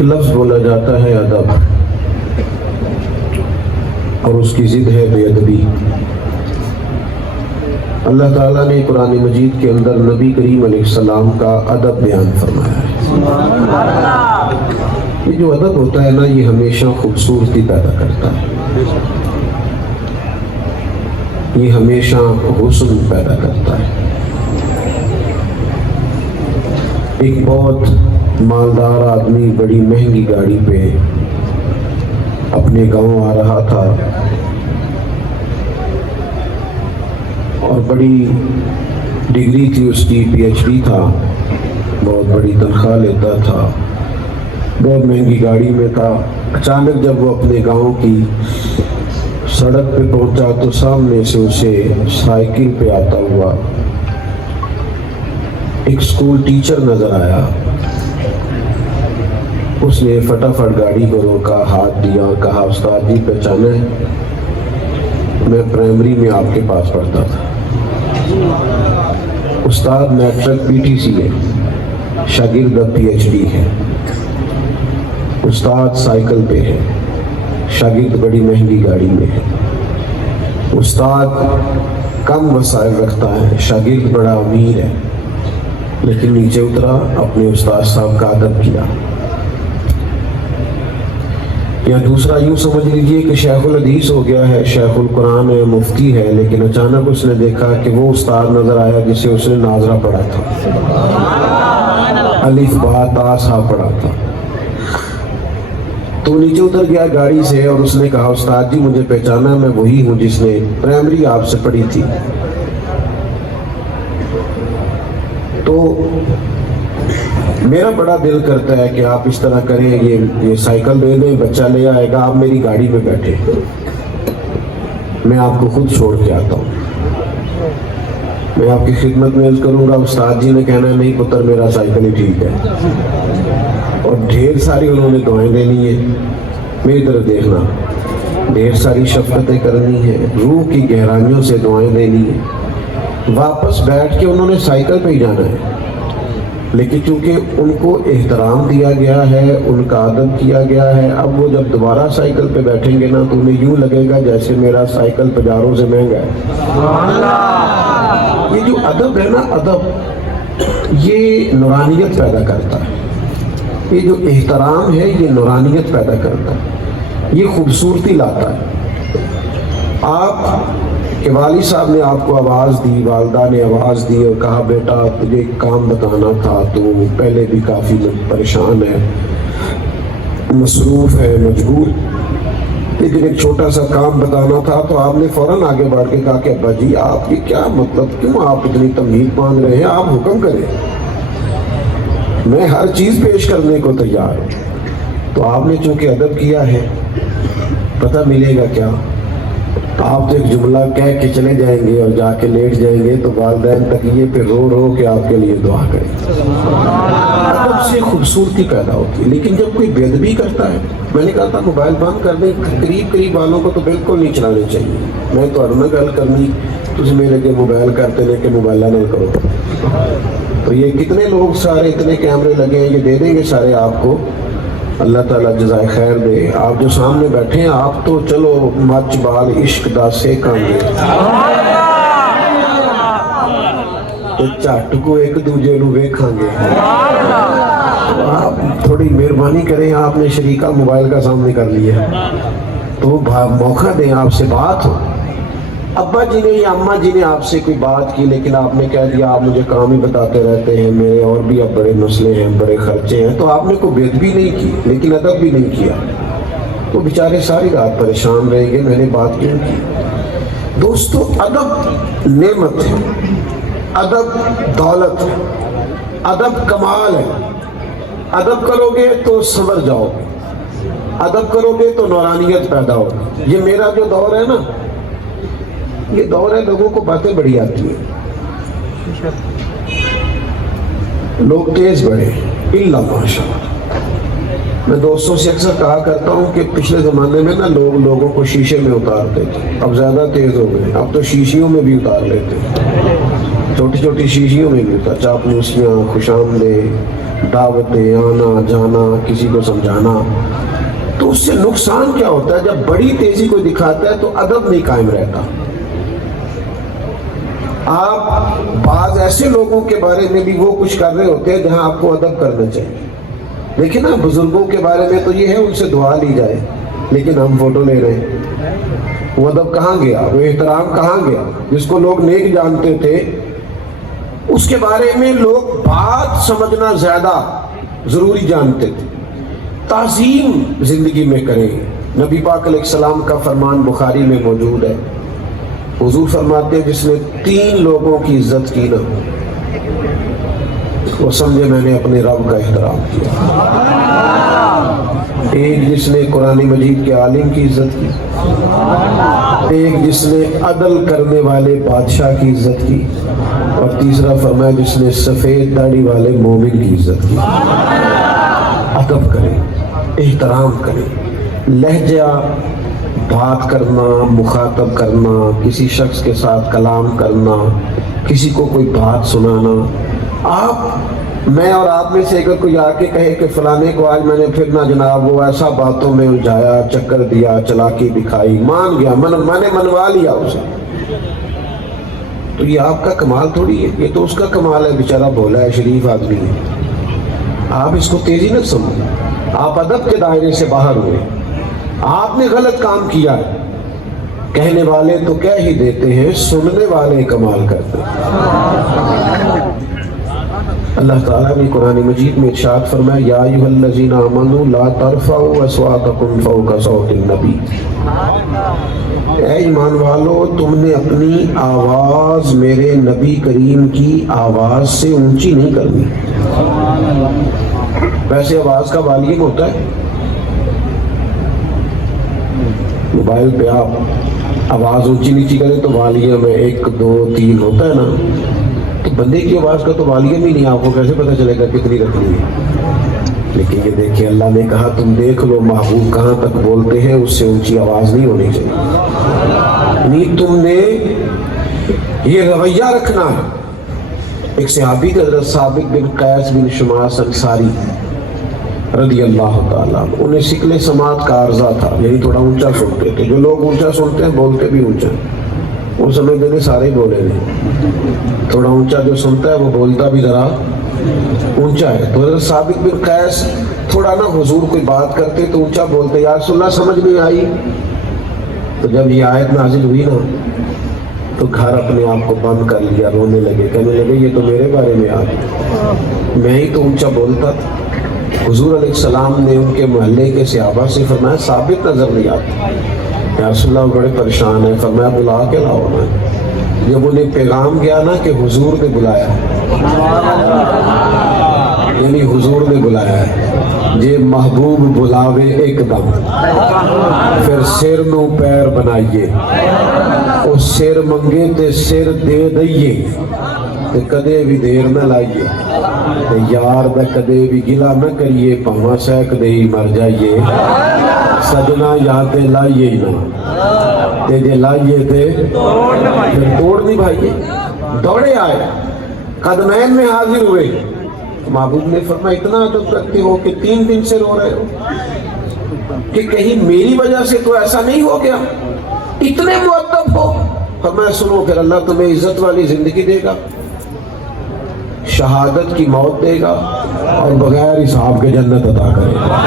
ایک لفظ بولا جاتا ہے ادب، اور اس کی ضد ہے بے ادبی۔ اللہ تعالیٰ نے قرآن مجید کے اندر نبی کریم علیہ السلام کا ادب بیان فرمایا ہے۔ یہ جو ادب ہوتا ہے نا، یہ ہمیشہ خوبصورتی پیدا کرتا ہے، یہ ہمیشہ حسن پیدا کرتا ہے۔ ایک بہت مالدار آدمی بڑی مہنگی گاڑی پہ اپنے گاؤں آ رہا تھا، اور بڑی ڈگری تھی اس کی، پی ایچ ڈی تھا، بہت بڑی تنخواہ لیتا تھا، بہت مہنگی گاڑی میں تھا۔ اچانک جب وہ اپنے گاؤں کی سڑک پہ پہنچا تو سامنے سے اسے سائیکل پہ آتا ہوا ایک اسکول ٹیچر نظر آیا۔ اس نے فٹافٹ گاڑی کو روکا، ہاتھ دیا اور کہا، استاد جی پہچانا ہے؟ میں پرائمری میں آپ کے پاس پڑھتا تھا۔ استاد میٹرک پی ٹی سی ہے، شاگرد پی ایچ ڈی ہے۔ استاد سائیکل پہ ہے، شاگرد بڑی مہنگی گاڑی میں ہے۔ استاد کم وسائل رکھتا ہے، شاگرد بڑا امیر ہے، لیکن نیچے اترا، اپنے استاد صاحب کا ادب کیا۔ یا دوسرا یوں سمجھ لیجئے کہ شیخ الحدیث ہو گیا ہے، شیخ القرآن ہے، مفتی ہے، لیکن اچانک اس نے دیکھا کہ وہ استاد نظر آیا جسے اس نے ناظرہ پڑھا تھا، الف با تا سا پڑھا تھا۔ تو نیچے اتر گیا گاڑی سے اور اس نے کہا، استاد جی مجھے پہچانا، میں وہی ہوں جس نے پرائمری آپ سے پڑھی تھی۔ تو میرا بڑا دل کرتا ہے کہ آپ اس طرح کریں، یہ سائیکل دے دیں، بچہ لے آئے گا، آپ میری گاڑی پہ بیٹھے، میں آپ کو خود چھوڑ کے آتا ہوں، میں آپ کی خدمت میں عرض کروں گا۔ استاد جی نے کہنا ہے، نہیں پتر میرا سائیکل ہی ٹھیک ہے، اور ڈھیر ساری انہوں نے دعائیں دینی ہیں۔ میری طرف دیکھنا، ڈھیر ساری شفقتیں کرنی ہے، روح کی گہرائیوں سے دعائیں دینی ہے۔ واپس بیٹھ کے انہوں نے سائیکل پہ ہی جانا ہے، لیکن چونکہ ان کو احترام دیا گیا ہے، ان کا ادب کیا گیا ہے، اب وہ جب دوبارہ سائیکل پہ بیٹھیں گے نا تو انہیں یوں لگے گا جیسے میرا سائیکل بازاروں سے مہنگا ہے۔ یہ جو ادب ہے نا، ادب یہ نورانیت پیدا کرتا ہے، یہ جو احترام ہے یہ نورانیت پیدا کرتا ہے، یہ خوبصورتی لاتا ہے۔ آپ کہ والد صاحب نے آپ کو آواز دی، والدہ نے آواز دی اور کہا، بیٹا تجھے ایک کام بتانا تھا، تو پہلے بھی کافی پریشان ہے، مصروف ہے، مجبور، لیکن ایک چھوٹا سا کام بتانا تھا۔ تو آپ نے فوراً آگے بڑھ کے کہا کہ ابا جی آپ یہ کیا مطلب، کیوں آپ اتنی تمہید مانگ رہے ہیں، آپ حکم کریں، میں ہر چیز پیش کرنے کو تیار ہوں۔ تو آپ نے چونکہ ادب کیا ہے، پتہ ملے گا کیا، آپ تو ایک جملہ کہہ کے چلے جائیں گے اور جا کے لیٹ جائیں گے تو والدین تکیے پہ رو رو کے آپ کے لیے دعا کریں۔ ادب سے خوبصورتی پیدا ہوتی ہے۔ لیکن جب کوئی بے ادبی کرتا ہے، میں نے کہا تھا موبائل بند کر دیں، قریب والوں کو تو بالکل نہیں چلانے چاہیے، میں تو ارنا گل کرنی، تجھے میرے کے موبائل کرتے لے کے موبائلہ نہ کرو۔ تو یہ کتنے لوگ سارے اتنے کیمرے لگے ہیں، یہ دے دیں گے سارے آپ کو، اللہ تعالیٰ جزائے خیر دے۔ آپ جو سامنے بیٹھے ہیں، آپ تو چلو مچ بال عشق دا سیکاں گے، تو جھٹ کو ایک دوجے نو ویکھاں گے۔ آپ تھوڑی مہربانی کریں، آپ نے شریکہ موبائل کا سامنے کر لیا تو موقع دیں، آپ سے بات ہو۔ ابا جی نے یا اماں جی نے آپ سے کوئی بات کی، لیکن آپ نے کہہ دیا آپ مجھے کام ہی بتاتے رہتے ہیں، میرے اور بھی اب بڑے مسئلے ہیں، بڑے خرچے ہیں، تو آپ نے کوئی بے ادبی نہیں کی لیکن ادب بھی نہیں کیا، تو بیچارے ساری رات پریشان رہیں گے، میں نے بات کیوں کی۔ دوستو ادب نعمت ہے، ادب دولت ہے، ادب کمال ہے۔ ادب کرو گے تو سنور جاؤ گے، ادب کرو گے تو نورانیت پیدا ہوگی۔ یہ میرا جو دور ہے نا، یہ دور ہے لوگوں کو باتیں بڑی آتی ہیں، لوگ تیز بڑھے، الا ماشاء اللہ۔ میں دوستوں سے اکثر کہا کرتا ہوں کہ پچھلے زمانے میں نا لوگوں کو شیشے میں اتارتے تھے، اب زیادہ تیز ہو گئے، اب تو شیشیوں میں بھی اتار لیتے ہیں، چھوٹی چھوٹی شیشیوں میں بھی اتار، چاپلوسیاں، خوش آمدید، دعوتیں، آنا جانا، کسی کو سمجھانا، تو اس سے نقصان کیا ہوتا ہے؟ جب بڑی تیزی کو دکھاتا ہے تو ادب نہیں قائم رہتا۔ آپ بعض ایسے لوگوں کے بارے میں بھی وہ کچھ کر رہے ہوتے ہیں جہاں آپ کو ادب کرنا چاہیے، لیکن نا بزرگوں کے بارے میں تو یہ ہے ان سے دعا لی جائے، لیکن ہم فوٹو لے رہے ہیں۔ وہ ادب کہاں گیا؟ وہ احترام کہاں گیا؟ جس کو لوگ نیک جانتے تھے اس کے بارے میں لوگ بات سمجھنا زیادہ ضروری جانتے تھے۔ تعظیم زندگی میں کریں۔ نبی پاک علیہ السلام کا فرمان بخاری میں موجود ہے، حضور فرماتے ہیں جس نے 3 لوگوں کی عزت کی نا، وہ سمجھے میں نے اپنے رب کا احترام کیا۔ ایک جس نے قرآن مجید کے عالم کی عزت کی، ایک جس نے عدل کرنے والے بادشاہ کی عزت کی، اور تیسرا فرمایا جس نے سفید داڑھی والے مومن کی عزت کی۔ ادب کریں، احترام کریں، لہجہ بات کرنا، مخاطب کرنا، کسی شخص کے ساتھ کلام کرنا، کسی کو کوئی بات سنانا۔ میں اور آپ میں سے اگر کوئی آ کے کہے کہ فلانے کو آج میں نے پھر نہ جناب وہ ایسا باتوں میں الجھایا، چکر دیا، چلاکی دکھائی، مان گیا، میں نے منوا لیا اسے، تو یہ آپ کا کمال تھوڑی ہے، یہ تو اس کا کمال ہے، بیچارہ بھولا ہے، شریف آدمی ہے۔ آپ اس کو تیزی نہ سمجھیں، آپ ادب کے دائرے سے باہر ہوئے، آپ نے غلط کام کیا ہے، کہنے والے تو کہہ ہی دیتے ہیں، سننے والے کمال کرتے ہیں۔ اللہ تعالیٰ نے قرآن مجید میں ارشاد فرمایا یا ایھا الذین آمنوا لا ترفعوا اصواتکم فوق صوت النبی، اے ایمان والو تم نے اپنی آواز میرے نبی کریم کی آواز سے اونچی نہیں کرنی۔ ویسے آواز کا والیوم ہوتا ہے، موبائل پہ آپ آواز اونچی نیچی کریں تو والیوم ہے 1 2 3 ہوتا ہے نا، تو بندے کی آواز کا تو والیوم ہی نہیں، آپ کو کیسے پتہ چلے گا کتنی رکھنی ہے؟ لیکن یہ دیکھیں اللہ نے کہا تم دیکھ لو محبوب کہاں تک بولتے ہیں، اس سے اونچی آواز نہیں ہونی چاہیے، نہیں تم نے یہ رویہ رکھنا ہے۔ ایک صحابی تھے حضرت ثابت بن قیس بن شماس انصاری رضی اللہ تعالیٰ، انہیں شکل سماعت کا عارضہ تھا، یعنی تھوڑا اونچا سنتے تھے، جو لوگ اونچا سنتے ہیں بولتے بھی اونچا، وہ سمجھتے تھے سارے بولے نہیں، تھوڑا اونچا جو سنتا ہے وہ بولتا بھی ذرا اونچا ہے۔ تو حضرت ثابت بن قیس تھوڑا نا حضور کوئی بات کرتے تو اونچا بولتے، یا رسول اللہ سمجھ نہیں آئی، تو جب یہ آیت نازل ہوئی نا تو گھر اپنے آپ کو بند کر لیا، رونے لگے، کہنے لگے یہ تو میرے بارے میں آیا، میں ہی تو اونچا بولتا تھا۔ حضور علیہ السلام نے ان کے محلے کے صحابہ سے فرمایا ثابت نظر نہیں آتا، یا رسول اللہ بڑے پریشان ہیں، فرمایا بلا کے لاؤ نا۔ جب انہیں پیغام گیا نا کہ حضور نے بلایا، یعنی حضور نے بلایا ہے، جے محبوب بلاوے ایک دم پھر سر نو پیر بنائیے، او سر منگے تے سر دے دئیے، تے کدے بھی دیر نہ لائیے، تے یار دا کدے بھی گلا نہ کریے، پاواں سیک دے ہی مر جائیے، سجنا یادیں لائیے نا، تے جے لائیے تے پھر توڑ نہیں بھائیے۔ دوڑے آئے، قدمین میں حاضر ہوئے، محبوب نے فرمایا اتنا ادب کرتے ہو کہ 3 دن سے رو رہے ہو، کہ کہیں میری وجہ سے تو ایسا نہیں ہو گیا، اتنے مؤدب ہو؟ فرمایا سنو پھر اللہ تمہیں عزت والی زندگی دے گا، شہادت کی موت دے گا، اور بغیر حساب کے جنت عطا کرے گا۔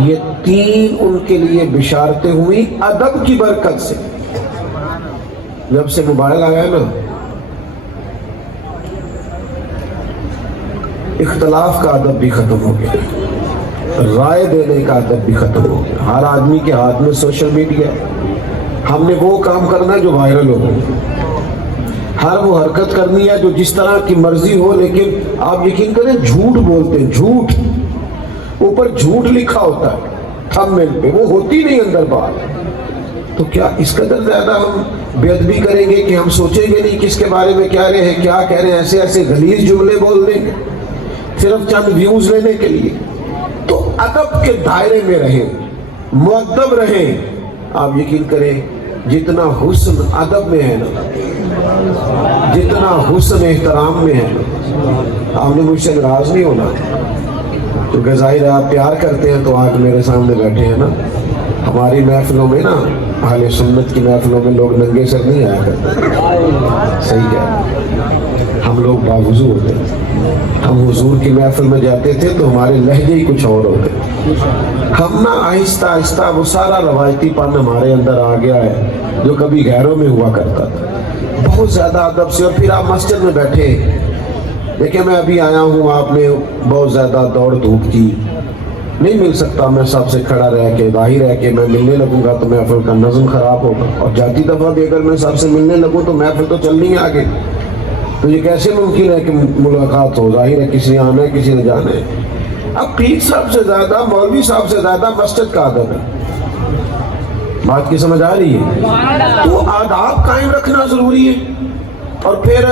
یہ 3 ان کے لیے بشارتیں ہوئی ادب کی برکت سے۔ جب سے موبائل آیا نا، اختلاف کا ادب بھی ختم ہو گیا، رائے دینے کا ادب بھی ختم ہو گیا۔ ہر آدمی کے ہاتھ میں سوشل میڈیا، ہم نے وہ کام کرنا ہے جو وائرل ہو، ہر وہ حرکت کرنی ہے جو جس طرح کی مرضی ہو، لیکن آپ یقین کریں جھوٹ بولتے ہیں، جھوٹ اوپر جھوٹ لکھا ہوتا ہے تھمبنیل پہ، وہ ہوتی نہیں اندر بات۔ تو کیا اس قدر زیادہ ہم بے ادبی کریں گے کہ ہم سوچیں گے نہیں کس کے بارے میں کیا رہے ہیں، کیا کہہ رہے ہیں، ایسے ایسے غلیظ جملے بول دیں گے صرف چند ویوز لینے کے لیے؟ تو ادب کے دائرے میں رہیں، مؤدب رہیں۔ آپ یقین کریں جتنا حسن ادب میں ہے نا، جتنا حسن احترام میں ہے نا، آپ نے مجھ سے ناراض نہیں ہونا، کیونکہ ظاہر ہے آپ پیار کرتے ہیں تو آج میرے سامنے بیٹھے ہیں نا۔ ہماری محفلوں میں نا، اہل سنت کی محفلوں میں لوگ ننگے سر نہیں آیا کرتے، صحیح ہے، ہم لوگ باوضو ہوتے ہیں۔ ہم حضور کی محفل میں جاتے تھے تو ہمارے لہجے ہی کچھ اور ہوتے، ہم نا آہستہ آہستہ وہ سارا روایتی پن ہمارے اندر آ گیا ہے جو کبھی غیروں میں ہوا کرتا تھا، بہت زیادہ ادب سے۔ اور پھر آپ مسجد میں بیٹھے، دیکھیں میں ابھی آیا ہوں، آپ نے بہت زیادہ دوڑ دھوپ کی، نہیں مل سکتا میں سب سے کھڑا رہ کے، ظاہر ہے کہ میں ملنے لگوں گا تو محفل کا نظم خراب ہوگا، اور جاتی دفعہ بھی اگر میں سب سے ملنے لگوں تو محفل تو چلنی ہے آگے، تو یہ کیسے ممکن ہے کہ ملاقات ہو؟ ظاہر ہے کسی نے آنا ہے کسی نے جانا ہے۔ اب پیر صاحب سے زیادہ، مولوی صاحب سے زیادہ مسجد کا ادب ہے، بات کی سمجھ آ رہی ہے؟ تو آداب قائم رکھنا ضروری ہے۔ اور پھر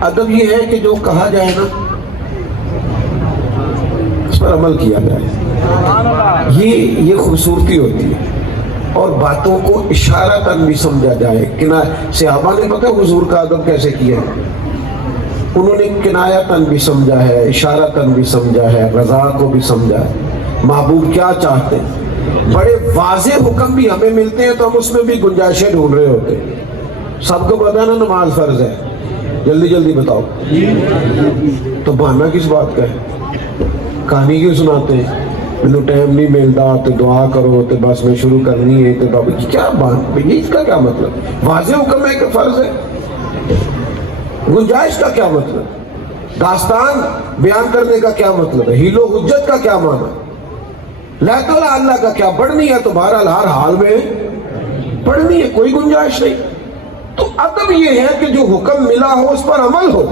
ادب یہ ہے کہ جو کہا جائے نا اس پر عمل کیا جائے، یہ خوبصورتی ہوتی ہے۔ اور باتوں کو اشارتاً بھی سمجھا جائے۔ صحابہ نے پتہ حضور کا ادب کیسے کیا ہے؟ انہوں نے کنایتاً بھی سمجھا ہے، اشارتاً بھی سمجھا ہے، رضا کو بھی سمجھا ہے، محبوب کیا چاہتے ہیں۔ بڑے واضح حکم بھی ہمیں ملتے ہیں تو ہم اس میں بھی گنجائشیں ڈھونڈ رہے ہوتے ہیں۔ سب کو پتہ نا نماز فرض ہے، جلدی جلدی بتاؤ، تو بہانہ کس بات کا ہے؟ کہانی کیوں سناتے ہیں؟ مجھے ٹائم نہیں ملتا تو دعا کرو تو بس میں شروع کرنی ہے، تو بابا کیا بات، یہ اس کا کیا مطلب؟ واضح حکم ہے کہ فرض ہے، گنجائش کا کیا مطلب؟ داستان بیان کرنے کا کیا مطلب ہے؟ ہیلو حجت کا کیا معنی؟ لا تعالیٰ اللہ کا کیا پڑھنی ہے تو بہرحال ہر حال میں پڑھنی ہے، کوئی گنجائش نہیں۔ تو ادب یہ ہے کہ جو حکم ملا ہو اس پر عمل ہو۔